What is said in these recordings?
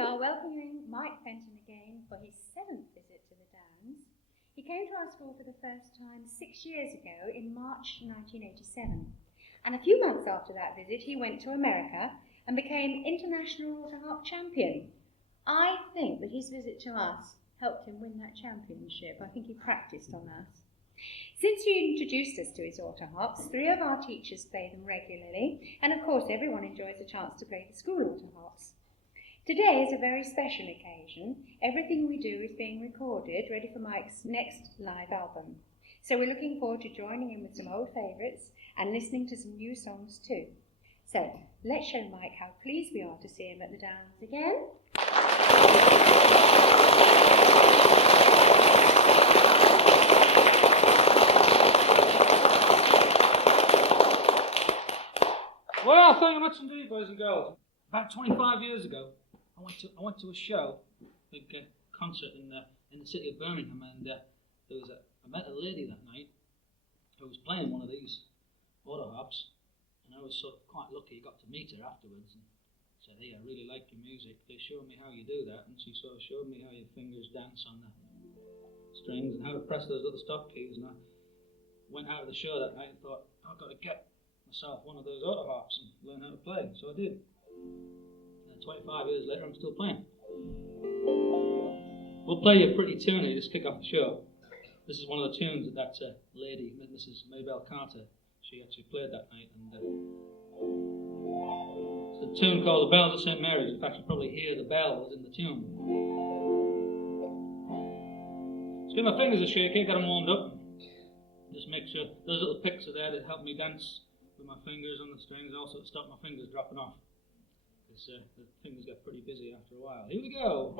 are welcoming Mike Fenton again for his 7th visit to the Downs. He came to our school for the first time 6 years ago in March 1987. And a few months after that visit, he went to America and became international auto harp champion. I think that his visit to us helped him win that championship. I think he practiced on us. Since he introduced us to his auto harps, 3 of our teachers play them regularly, and of course everyone enjoys a chance to play the school auto harps. Today is a very special occasion. Everything we do is being recorded, ready for Mike's next live album. So we're looking forward to joining in with some old favourites and listening to some new songs too. So let's show Mike how pleased we are to see him at the Downs again. Well, thank you much indeed, boys and girls. About 25 years ago, I went to a show, a big concert in the city of Birmingham, and I met a lady that night who was playing one of these auto harps, and I was sort of quite lucky. I got to meet her afterwards and said, "Hey, I really like your music. They showed me how you do that," and she sort of showed me how your fingers dance on the strings and how to press those little stop keys. And I went out of the show that night and thought, I've got to get myself one of those auto harps and learn how to play. So I did. And 25 years later, I'm still playing. We'll play you a pretty tune here, just kick off the show. This is one of the tunes that lady, Mrs. Maybelle Carter, she actually played that night. And it's a tune called The Bells of St. Mary's. In fact, you probably hear the bells in the tune. Just give my fingers a shake here, get them warmed up. Just make sure those little picks are there that help me dance with my fingers on the strings, also to stop my fingers dropping off, because the fingers get pretty busy after a while. Here we go.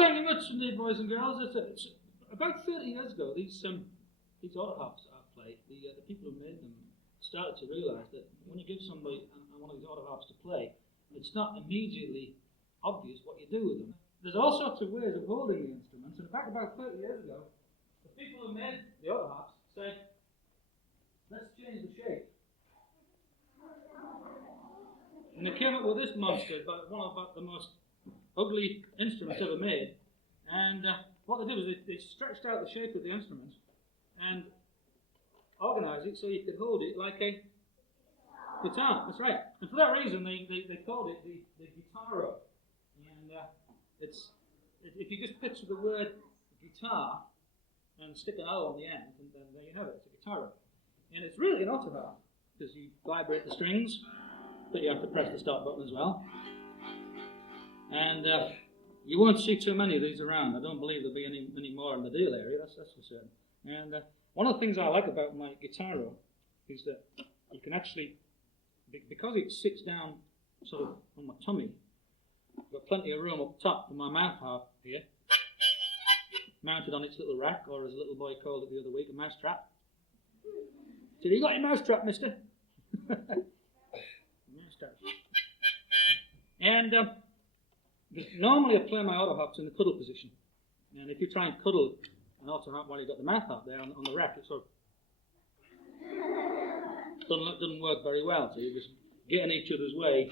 thank you much indeed, boys and girls. It's about 30 years ago, these autoharps that I've played, the people who made them started to realise that when you give somebody one of these autoharps to play, it's not immediately obvious what you do with them. There's all sorts of ways of holding the instruments, and in fact, about 30 years ago, the people who made the autoharps said, let's change the shape. And they came up with this monster, one of the most ugly instruments ever made. And what they did was they stretched out the shape of the instrument and organised it so you could hold it like a guitar. That's right. And for that reason, they called it the guitaro. And if you just picture the word guitar and stick an O on the end, and then there you have it. It's a guitaro. And it's really an autoharp because you vibrate the strings, but you have to press the start button as well. And you won't see too many of these around. I don't believe there'll be any more in the Deal area, that's for certain. And one of the things I like about my guitaro is that you can actually, because it sits down sort of on my tummy, I've got plenty of room up top for my mouth harp here, mounted on its little rack, or as a little boy called it the other week, a mouse trap. So you got your mouse trap, mister? Mouse trap. And normally I play my autoharps in the cuddle position. And if you try and cuddle an autoharp while you've got the mouth harp there on the rack, it sort of doesn't work very well. So you just get in each other's way